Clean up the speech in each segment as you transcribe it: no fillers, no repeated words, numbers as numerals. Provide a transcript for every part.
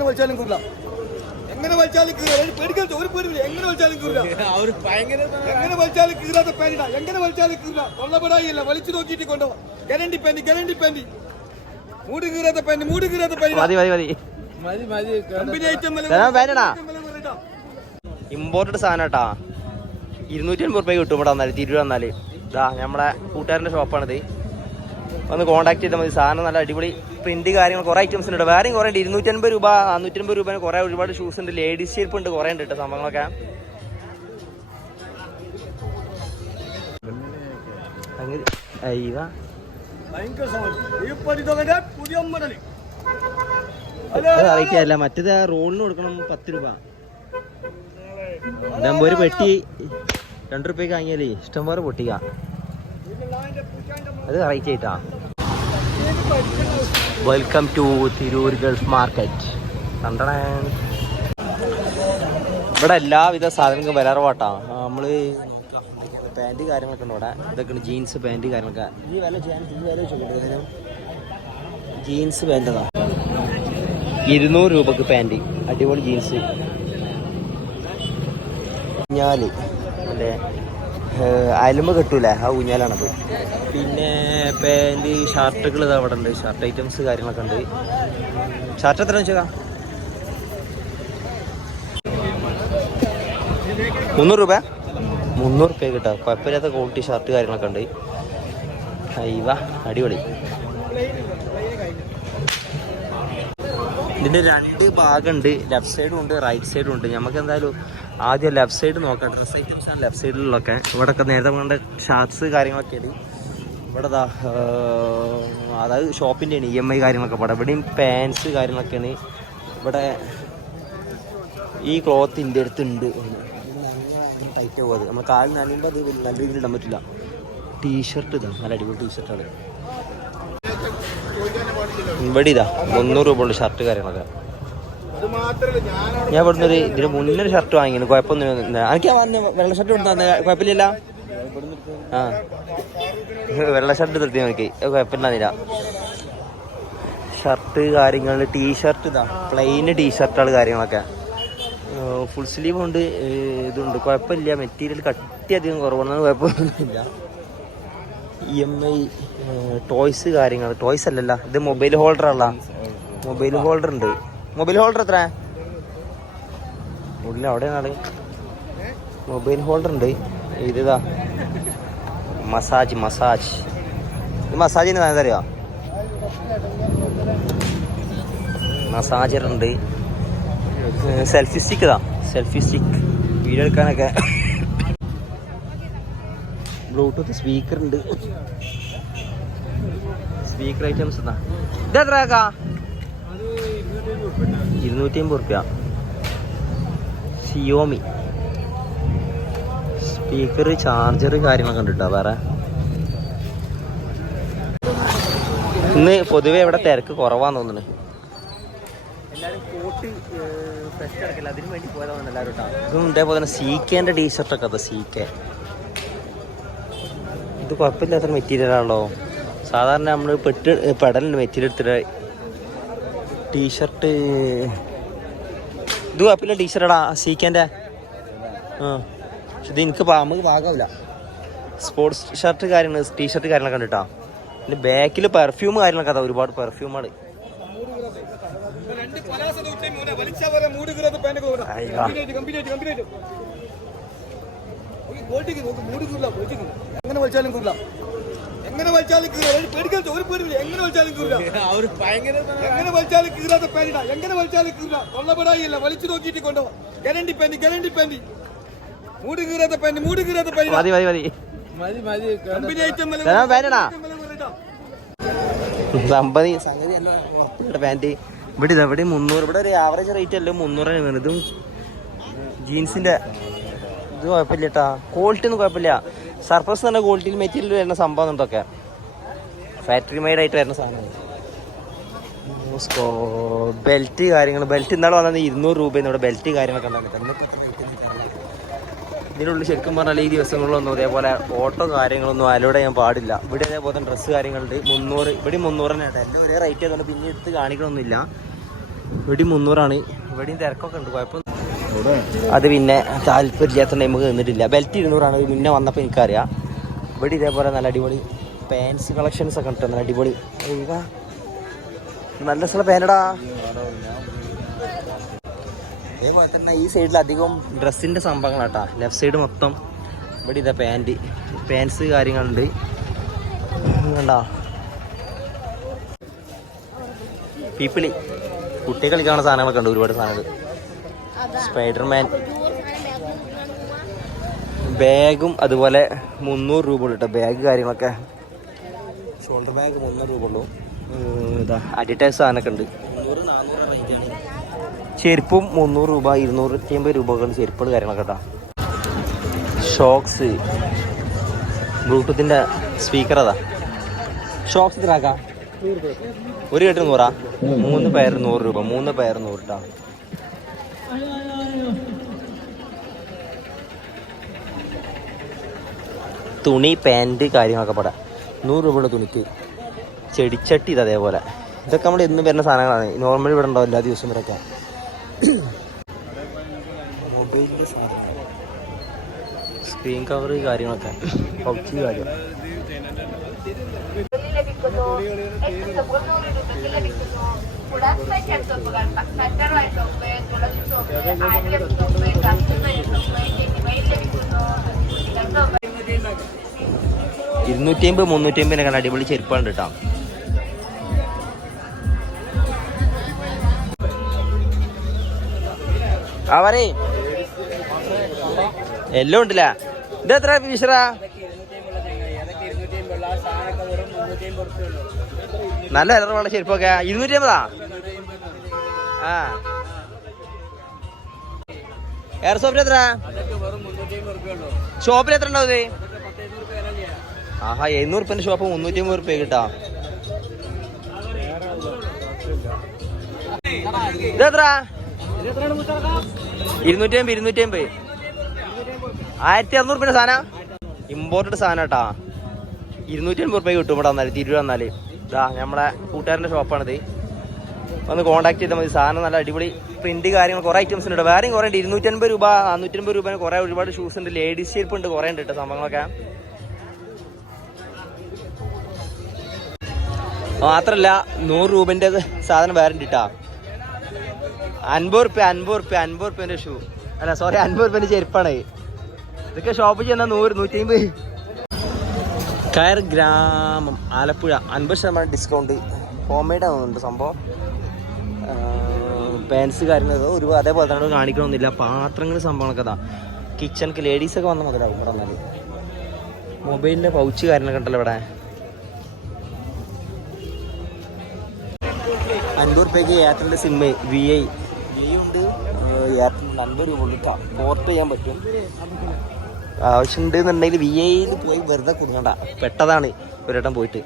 എങ്ങനെ വലിച്ചാലും കൂടില്ല, എങ്ങനെ വലിച്ചാലും പേടിക്കരുത്, ഒരു പേടില്ല, എങ്ങനെ വലിച്ചാലും കൂടില്ല, എങ്ങനെ വലിച്ചാലും കീറാത്ത പാനിടാ, എങ്ങനെ വലിച്ചാലും കീറില്ല, കൊള്ളപ്പെടായില്ല, വലിച്ചു നോക്കിയിട്ട് കൊണ്ടുപോവാ. ഗ്യാരണ്ടി പാൻറ്, മൂട് കീറാത്ത പാൻറ്. ഇമ്പോർട്ടഡ് സാധനം കേട്ടാ. 250 രൂപ കിട്ടും ഇവിടെ വന്നാല്, തിരൂർ വന്നാല്. ഇതാ നമ്മളെ കൂട്ടുകാരൻ്റെ ഷോപ്പാണിത്. ഒന്ന് കോൺടാക്ട് ചെയ്താൽ മതി. സാധനം നല്ല അടിപൊളി പ്രിന്റ് കാര്യങ്ങൾ കുറേ ഐറ്റംസ് ഉണ്ട്. വേറെയും കുറേ ഉണ്ട്. 250 രൂപ 450 രൂപ കുറേ ഒരുപാട് ഷൂസ് ഉണ്ട്. ലേഡീസ് ചെരുപ്പ് ഉണ്ട്, കുറേ ഉണ്ട് കേട്ടോ സംഭവങ്ങളൊക്കെ. അറിയിക്കല്ല, മറ്റേത് റോളിന് കൊടുക്കണം 10 രൂപ. ഇതാകുമ്പോ ഒരു പെട്ടി 2 രൂപയ്ക്ക് വാങ്ങിയാലേ ഇഷ്ടംപോലെ പൊട്ടിക്ക. അത് റൈറ്റ് ആയിട്ടാ. Welcome to Tirur gulf market. ഇവിടെ എല്ലാവിധ സാധനങ്ങളും വരാറ് പാട്ടാ. നമ്മള് പാൻറ് കാര്യങ്ങളൊക്കെ ഉണ്ട് ഇവിടെ. ഇതൊക്കെ ജീൻസ് പാൻറ് കാര്യങ്ങളൊക്കെ. ഈ വില ചോദിക്കുന്നത് ജീൻസ് പാൻറ്റതാ 200 രൂപക്ക് പാൻറ്. അടിപൊളി ജീൻസ്. ഊഞ്ഞാല് അല്ലേ, അയലുമ്പ് കിട്ടൂലേ, ആ ഊഞ്ഞാലാണത്. പിന്നെ പാൻറ് ഷർട്ടുകൾ ഇത് അവിടെ ഉണ്ട്. ഷർട്ട് ഐറ്റംസ് കാര്യങ്ങളൊക്കെ ഉണ്ട്. ഷർട്ട് എത്ര വെച്ചാ 300 രൂപ 300 രൂപ കിട്ടാം. കുഴപ്പമില്ലാത്ത ക്വാളിറ്റി ഷർട്ട് കാര്യങ്ങളൊക്കെ ഉണ്ട്. അയ്യവ അടിപൊളി. ഇതിൻ്റെ 2 ഭാഗമുണ്ട്. ലെഫ്റ്റ് സൈഡും ഉണ്ട്, റൈറ്റ് സൈഡും ഉണ്ട്. നമുക്ക് എന്തായാലും ആദ്യം ലെഫ്റ്റ് സൈഡ് നോക്കാം. ഡ്രസ് ഐറ്റംസ് ആണ് ലെഫ്റ്റ് സൈഡിലുള്ളൊക്കെ. ഇവിടെയൊക്കെ നേരത്തെ കണ്ട ഷാർട്ട്സ് കാര്യങ്ങളൊക്കെ ഉണ്ട്. ഇവിടെ അതായത് ഷോപ്പിൻ്റെയാണ് EMI കാര്യങ്ങളൊക്കെ ഇവിടെ. ഇവിടെയും പാൻസ് കാര്യങ്ങളൊക്കെയാണ്. ഇവിടെ ഈ ക്ലോത്ത് ഇതിൻ്റെ അടുത്തുണ്ട്. ടൈറ്റ് ആവും. അത് നമ്മൾ കാലിൽ നനയുമ്പോൾ അത് നല്ല രീതിയിൽ ഇടാൻ പറ്റില്ല. ടീഷർട്ട് ഇതാ നല്ല അടിപൊളി ടീഷർട്ടാണ്. ഇവിടെ ഇതാ 300 രൂപ ഉള്ള ഷർട്ട് കാര്യങ്ങളൊക്കെ. ഞാൻ ഇവിടുന്ന് ഇതിന് മുന്നേ ഷർട്ട് വാങ്ങിയിരുന്നു. കുഴപ്പമൊന്നും എനിക്ക് വെള്ള ഷർട്ട് കൊടുത്താൽ കുഴപ്പമില്ല. ആ വെള്ള ഷർട്ട് നിർത്തി നോക്കി, കുഴപ്പമില്ല. ഷർട്ട് കാര്യങ്ങൾ, ടീഷർട്ട് ഇതാ പ്ലെയിൻ ടീഷർട്ടുകൾ കാര്യങ്ങളൊക്കെ. ഫുൾ സ്ലീവ് ഉണ്ട്, ഇതുണ്ട്. കുഴപ്പമില്ല. മെറ്റീരിയൽ കട്ടി അധികം കുറവാണെന്ന് കുഴപ്പമൊന്നുമില്ല. EMI ടോയ്സ് കാര്യങ്ങൾ. ടോയ്സ് അല്ലല്ല, ഇത് മൊബൈൽ ഹോൾഡറല്ല. മൊബൈൽ ഹോൾഡർ ഉണ്ട്. മൊബൈൽ ഹോൾഡർ എത്ര ഉള്ളിൽ അവിടെയാണ്. മൊബൈൽ ഹോൾഡർ ഉണ്ട്. ഇതാ മസാജ് ഇത് മസാജിന് അറിയാം. മസാജർ ഉണ്ട്. സെൽഫി സ്റ്റിക്ക് ഇതാ, സെൽഫി സ്റ്റിക്ക് വീഡിയോ എടുക്കാനൊക്കെ. ബ്ലൂടൂത്ത് സ്പീക്കർ ഉണ്ട്. സ്പീക്കർ ഐറ്റംസ് ഇതാ. ഇതെത്രയാക്കാ 250 രൂപ. സിയോമി സ്പീക്കർ, ചാർജർ കാര്യങ്ങളൊക്കെ ഉണ്ട് കേട്ടോ. വേറെ ഇന്ന് പൊതുവെ ഇവിടെ തിരക്ക് കുറവാന്ന് തോന്നുന്നു. എല്ലാവരും കോട്ട് ഫെസ്റ്റ് അടക്കില്ല, അതിന് വേണ്ടി പോയതാണ് എല്ലാവരും കേട്ടോ. ഇതും ഇതേപോലെ തന്നെ CKൻ്റെ ടീഷർട്ടൊക്കെ അത് CK. ഇത് കുഴപ്പമില്ലാത്ത മെറ്റീരിയലാണല്ലോ. സാധാരണ നമ്മൾ പെടലുണ്ട് മെറ്റീരിയൽ എടുത്തിട്ട്. ടീഷർട്ട് ഇത് കുഴപ്പമില്ല. ടീഷർട്ടാ CKൻ്റെ. പക്ഷെ ഇത് എനിക്ക് നമുക്ക് പാകാവില്ല. സ്പോർട്സ് ഷർട്ട് കാര്യങ്ങൾ, ടീഷർട്ട് കാര്യങ്ങളൊക്കെ ഉണ്ട് കേട്ടോ. പിന്നെ ബാക്കിൽ പെർഫ്യൂം കാര്യങ്ങളൊക്കെ അതാ, ഒരുപാട് പെർഫ്യൂമാണ്. എങ്ങനെ വലിച്ചാലും കൂടില്ല, എങ്ങനെ വലിച്ചാലും പേടിക്കരുത്, ഒരു പേടില്ല, എങ്ങനെ വലിച്ചാലും കൂടില്ല, എങ്ങനെ വലിച്ചാലും കീറാത്ത പാനിടാ, എങ്ങനെ വലിച്ചാലും കീറില്ല, കൊള്ളപ്പെടായില്ല, വലിച്ചു നോക്കിയിട്ട് കൊണ്ടുപോവാ. Guarantee pant. മൂട് കീറാത്ത പാൻറ്. പാൻറ് ഇവിടെ 300. ഇവിടെ ഒരു ആവറേജ് റേറ്റ് അല്ല 300 വരുന്നത്. ഇതും ജീൻസിന്റെ ഇത് കുഴപ്പമില്ല കേട്ടാ. ക്വാളിറ്റി ഒന്നും കുഴപ്പമില്ല. സർഫസ് തന്നെ ക്വാളിറ്റിയിൽ മെറ്റീരിയൽ വരുന്ന സംഭവം എന്തൊക്കെ ഫാക്ടറി മെയ്ഡ് ആയിട്ട് വരുന്ന സാധനമാണ്. ബെൽറ്റ് കാര്യങ്ങൾ. ബെൽറ്റ് ഇന്നാൾ വന്നത് 200 രൂപ. ഇവിടെ ബെൽറ്റ് കാര്യങ്ങളൊക്കെ ഉണ്ടാകുന്നത്. ഇതിനുള്ളിൽ ശരിക്കും പറഞ്ഞാൽ ഈ ദിവസങ്ങളിലൊന്നും അതേപോലെ ഓട്ടോ കാര്യങ്ങളൊന്നും അലോഡ് ചെയ്യാൻ പാടില്ല. ഇവിടെ അതേപോലെ ഡ്രസ്സ് കാര്യങ്ങളുണ്ട്. 300. ഇവിടെ 300 തന്നെ കേട്ടോ. എല്ലാം ഒരേ റേറ്റ് ആയതുകൊണ്ട് പിന്നെ എടുത്ത് കാണിക്കണമൊന്നുമില്ല. ഇവിടെ 300 ഇവിടെയും തിരക്കൊക്കെ ഉണ്ട്, കുഴപ്പം. അത് പിന്നെ താല്പര്യമില്ലാത്ത നമുക്ക് നിന്നിട്ടില്ല. ബെൽറ്റ് 200 മുന്നേ വന്നപ്പോൾ എനിക്കറിയാം. ഇവിടെ ഇതേപോലെ നല്ല അടിപൊളി പാൻസ് കളക്ഷൻസ് ഒക്കെ ഉണ്ട്, നല്ല അടിപൊളി. നല്ല സ്ഥലം പാനടാ. അതേപോലെ തന്നെ ഈ സൈഡിൽ അധികം ഡ്രസ്സിൻ്റെ സംഭവങ്ങളാട്ടാ. ലെഫ്റ്റ് സൈഡ് മൊത്തം ഇവിടെ ഇതാ പാൻസ് കാര്യങ്ങളുണ്ട് കണ്ടാ. പീപ്പിളി കുട്ടികൾ കളിക്കാനുള്ള സാധനങ്ങളൊക്കെ ഉണ്ട്, ഒരുപാട് സാധനങ്ങൾ. സ്പൈഡർമാൻ ബാഗും അതുപോലെ 300 രൂപ ഉള്ളൂ കേട്ടോ. ബാഗ് കാര്യങ്ങളൊക്കെ ഷോൾഡർ ബാഗ് 300 രൂപ ഉള്ളൂ. ഇതാ അഡിറ്റൈസ് സാധനമൊക്കെ ഉണ്ട്, 300-400 റേറ്റാണ്. ചെരുപ്പും 300 രൂപ 250 രൂപകളുടെ ചെരുപ്പുകൾ കാര്യങ്ങളൊക്കെ കേട്ടോ. ഷോക്സ്, ബ്ലൂടൂത്തിൻ്റെ സ്പീക്കർ അതാ. ഷോക്സ് ഇതാക്കാം ഒരു കെട്ട് 100, 3 പെയർ 100 രൂപ, 3 പെയർ 100 കേട്ടോ. തുണി പാൻറ് കാര്യങ്ങളൊക്കെ പെടാം 100 രൂപയുടെ തുണിക്ക്. ചെടിച്ചട്ടി ഇത് അതേപോലെ. ഇതൊക്കെ നമ്മൾ എന്നും വരുന്ന സാധനങ്ങളാണ്, നോർമലി ഇവിടെ ഉണ്ടാവും എല്ലാ ദിവസവും ഇവരൊക്കെ. മൊബൈലിൻ്റെ സാധനം, സ്ക്രീൻ കവർ കാര്യങ്ങളൊക്കെ, പൗച്ച് കാര്യം. $250, $350 അടിപൊളി ചെരുപ്പാണ് കേട്ടോ. അവരെ എല്ലാം ഉണ്ടല്ല. ഇതെത്ര ഫീഷറാ? നല്ല വില ചെരുപ്പൊക്കെ 250. ആ എയർ ഷോപ്പിൽ എത്ര? ഷോപ്പിൽ എത്ര ഉണ്ടാവും? ആഹാ 700 ഷോപ്പ് 350 റുപ്യ കിട്ടാ. ഇതെത്ര? 250. 1600 സാധനം, ഇമ്പോർട്ടഡ് സാധനം കേട്ടാ. 250 റുപ്യ കിട്ടും ഇവിടെ വന്നാല്, തിരൂർ വന്നാല്. ഇതാ നമ്മളെ കൂട്ടുകാരൻ്റെ ഷോപ്പാണിത്, ഒന്ന് കോൺടാക്ട് ചെയ്താൽ മതി. സാധനം നല്ല അടിപൊളി പ്രിന്റ് കാര്യങ്ങൾ കുറേ ഐറ്റംസ് ഉണ്ട്. വേറെയും കുറേ ഉണ്ട്. 250 രൂപ 450 രൂപ കുറേ ഒരുപാട് ഷൂസ് ഉണ്ട്, ലേഡീസ് ചെരുപ്പ് ഉണ്ട്, കുറേ ഉണ്ട് കേട്ടോ സംഭവങ്ങളൊക്കെ. മാത്രല്ല 100 രൂപൻ്റെ സാധനം വേറെ ഉണ്ട് കേട്ടാ. 50 റുപ്യൻ്റെ ഷൂ, അല്ല സോറി 50 റുപ്യൻ്റെ ചെരുപ്പാണ്. ഇതൊക്കെ ഷോപ്പിൽ ചെന്നാൽ 100, 150. കയർ ഗ്രാമം ആലപ്പുഴ 50% ഡിസ്കൗണ്ട്. ഹോം മെയ്ഡ് ആവുന്നുണ്ട് സംഭവം. പാൻസ് കാര്യങ്ങൾ ഒരു അതേപോലെ തന്നെ കാണിക്കണമെന്നില്ല. പാത്രങ്ങൾ സംഭവങ്ങളൊക്കെ അതാ. കിച്ചണിക്ക് ലേഡീസൊക്കെ വന്ന മുതലാവും ഇവിടെ വന്നാൽ. മൊബൈലിൻ്റെ പൗച്ച് കാര്യങ്ങളൊക്കെ ഉണ്ടല്ലോ ഇവിടെ. 50 റുപ്യക്ക് എയർടെലിൻ്റെ സിമ്മ് VI ഉണ്ട്. എയർടെൽ 50 രൂപ ഉള്ളൂ കേട്ടോ. പോർട്ട് ചെയ്യാൻ പറ്റും. ആവശ്യമുണ്ട് എന്നുണ്ടെങ്കിൽ VIയിൽ പോയി വെറുതെ കൊടുക്കണ്ട, പെട്ടതാണ് ഒരിടം പോയിട്ട്.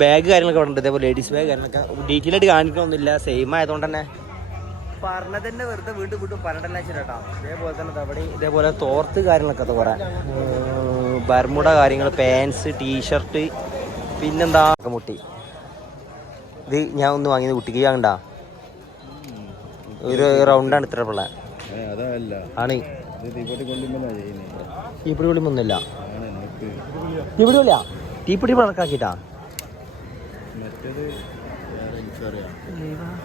ബാഗ് കാര്യങ്ങളൊക്കെ അവിടെ ഉണ്ട്, ഇതേപോലെ ലേഡീസ് ബാഗ് കാര്യങ്ങളൊക്കെ. ഡീറ്റെയിൽ ആയിട്ട് കാണിക്കണമെന്നില്ല, സെയിം ആയതുകൊണ്ട് തന്നെ പറഞ്ഞത് തന്നെ വെറുതെ വീണ്ടും പറഞ്ഞിട്ടല്ല ചേട്ടാ. ഇതേപോലെ തന്നെ അവിടെ ഇതേപോലെ തോർത്ത് കാര്യങ്ങളൊക്കെ അത് കുറേ ബർമുട കാര്യങ്ങൾ, പാൻസ്, ടീഷർട്ട്, പിന്നെന്താ മുട്ടി. ഇത് ഞാൻ ഒന്ന് വാങ്ങിയത് കുട്ടിക്ക് വാങ്ങണ്ട, ഒരു റൗണ്ടാണ് ഇത്ര പിള്ള ആണ്. തീപ്പിടി കൊള്ളിമൊന്നുമില്ല, തീപ്പിടി കണക്കാക്കിട്ടാ.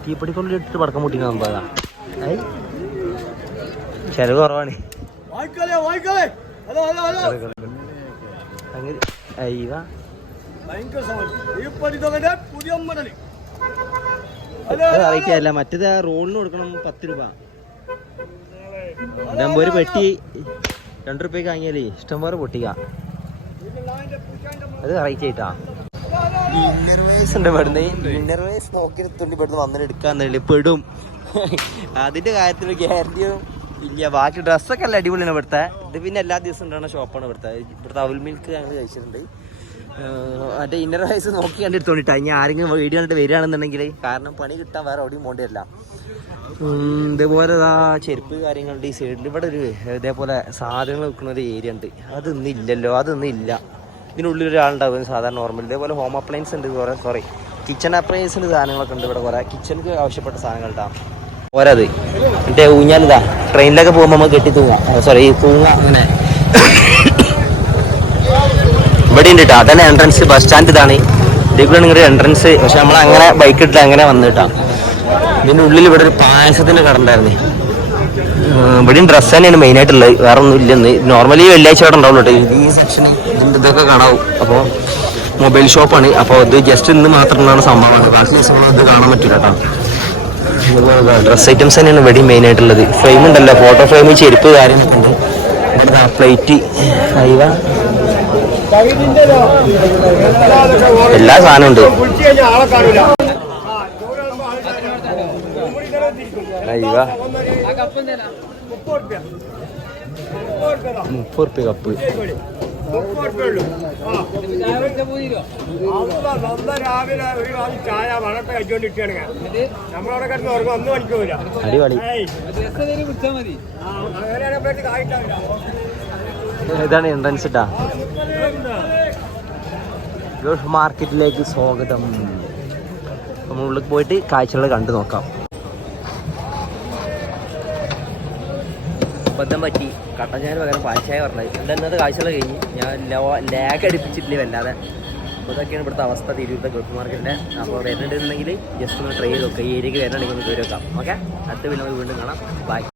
തീപ്പിടി കൊള്ളി ഇട്ടിട്ട് പടക്കം പൊട്ടിക്കാൻ സംഭവതാ. ചെലവ് കുറവാണ്. അറിയിക്കല്ല, മറ്റേത് റോളിന് കൊടുക്കണം 10 രൂപ. ഇതാകുമ്പോ ഒരു പെട്ടി 2 റുപ്യക്ക് വാങ്ങിയാലേ ഇഷ്ടംപോലെ പൊട്ടിക്ക. അത് കറക്റ്റ് ആയിട്ടാ. ഇന്നർവേസ് ഉണ്ട് ഇവിടുന്ന്. ഇന്നർവേസ് നോക്കിയെടുത്തോണ്ട് ഇവിടുന്ന് വന്നിട്ട് എടുക്കാന്നല്ലേ പെടും. അതിന്റെ കാര്യത്തിൽ ഗ്യാരണ്ടിയും ഇല്ല. ബാക്കി ഡ്രസ്സൊക്കെ അല്ല അടിപൊളിയാണ് ഇവിടുത്തെ. ഇത് പിന്നെ എല്ലാ ദിവസവും ഉണ്ടാകുന്ന ഷോപ്പാണ് ഇവിടുത്തെ അവൽ മിൽക്ക് ഞങ്ങൾ കഴിച്ചിട്ടുണ്ട്. മറ്റേ ഇന്നർവേസ് നോക്കി കണ്ടെടുത്തോണ്ടിട്ടാ. ഇനി ആരെങ്കിലും വീഡിയോ കണ്ടിട്ട് വരികയാണെന്നുണ്ടെങ്കിൽ, കാരണം പണി കിട്ടാൻ വേറെ എവിടെയും പോകേണ്ടി വരില്ല. ഇതേപോലെ ചെരുപ്പ് കാര്യങ്ങളുടെ ഈ സൈഡിൽ ഇവിടെ ഒരു ഇതേപോലെ സാധനങ്ങൾ വെക്കുന്ന ഒരു ഏരിയ ഉണ്ട്. അതൊന്നും ഇല്ലല്ലോ, അതൊന്നും ഇല്ല. ഇതിനുള്ളിൽ ഒരാളുണ്ടാവും സാധാരണ നോർമൽ. ഇതേപോലെ ഹോം അപ്ലയൻസ് ഉണ്ട് കുറേ. കിച്ചൺ അപ്ലയൻസിൻ്റെ സാധനങ്ങളൊക്കെ ഉണ്ട് ഇവിടെ. കുറേ കിച്ചണിക്ക് ആവശ്യപ്പെട്ട സാധനങ്ങൾ ഇട്ടാ പോരാത്. മറ്റേ ഊഞ്ഞാലിതാ ട്രെയിനിലൊക്കെ പോകുമ്പോൾ നമുക്ക് കെട്ടി തൂങ്ങാം. സോറി തൂങ്ങ അങ്ങനെ ഇവിടെ ഉണ്ട് കേട്ടോ. അതന്നെ എൻട്രൻസ്. ബസ് സ്റ്റാൻഡ് ഇതാണ്. ഇതിൽ നിങ്ങളുടെ എൻട്രൻസ്. പക്ഷെ നമ്മളങ്ങനെ ബൈക്ക് ഇട്ട് അങ്ങനെ വന്നു കേട്ടോ. ഇതിൻ്റെ ഉള്ളിൽ ഇവിടെ ഒരു പായസത്തിൻ്റെ കട ഉണ്ടായിരുന്നു. ഇവിടെയും ഡ്രസ്സ് തന്നെയാണ് മെയിനായിട്ടുള്ളത്, വേറെ ഒന്നും ഇല്ലെന്ന്. നോർമലി വെള്ളിയാഴ്ച അവിടെ ഉണ്ടാവുള്ളൂ കേട്ടോ. ഈ സെക്ഷന് ഇതിൻ്റെ ഇതൊക്കെ കാണാവും. അപ്പോൾ മൊബൈൽ ഷോപ്പാണ്. അപ്പോൾ ഇത് ജസ്റ്റ് ഇന്ന് മാത്രമാണ് സംഭവമാണ്. ബാക്കി ദിവസങ്ങളും ഇത് കാണാൻ പറ്റില്ല കേട്ടോ. ഡ്രസ് ഐറ്റംസ് തന്നെയാണ് ഇവിടെയും മെയിനായിട്ടുള്ളത്. ഫ്രെയിം ഉണ്ടല്ലോ, ഫോട്ടോ ഫ്രെയിം, ചെരുപ്പ് കാര്യങ്ങളൊക്കെ ഉണ്ട്. ഇവിടെ പ്ലേറ്റ്, അയവ, എല്ലാ സാധനവും ഉണ്ട്. അയവ 30 കപ്പ്. അടിപൊളി. ഇതാണ് എൻട്രൻസ് ഇട്ടാ. ഗൾഫ് മാർക്കറ്റിലേക്ക് സ്വാഗതം. നമ്മൾ ഉള്ളിൽ പോയിട്ട് കാഴ്ചകൾ കണ്ടു നോക്കാം. ബന്ധം പറ്റി കട്ടച്ചായ പകരം പാൽച്ചായ പറഞ്ഞത്. ഇന്നത്തെ കാഴ്ചകൾ കഴിഞ്ഞ് ഞാൻ ലാഗ് അടിപ്പിച്ചിട്ടില്ല വല്ലാതെ. അപ്പോൾ ഇതൊക്കെയാണ് ഇവിടുത്തെ അവസ്ഥ തിരൂരത്തെ ഗൾഫ് മാർക്കറ്റിൻ്റെ. അപ്പോൾ വരുന്നുണ്ടെന്നുണ്ടെങ്കിൽ ജസ്റ്റ് ഒന്ന് ട്രൈ ചെയ്ത് നോക്കാം. ഈ ഏരിയക്ക് വരുന്നുണ്ടെങ്കിൽ ഒന്ന് കയറി വെക്കാം. ഓക്കെ, അടുത്ത വീണ്ടും കാണാം. ബൈ.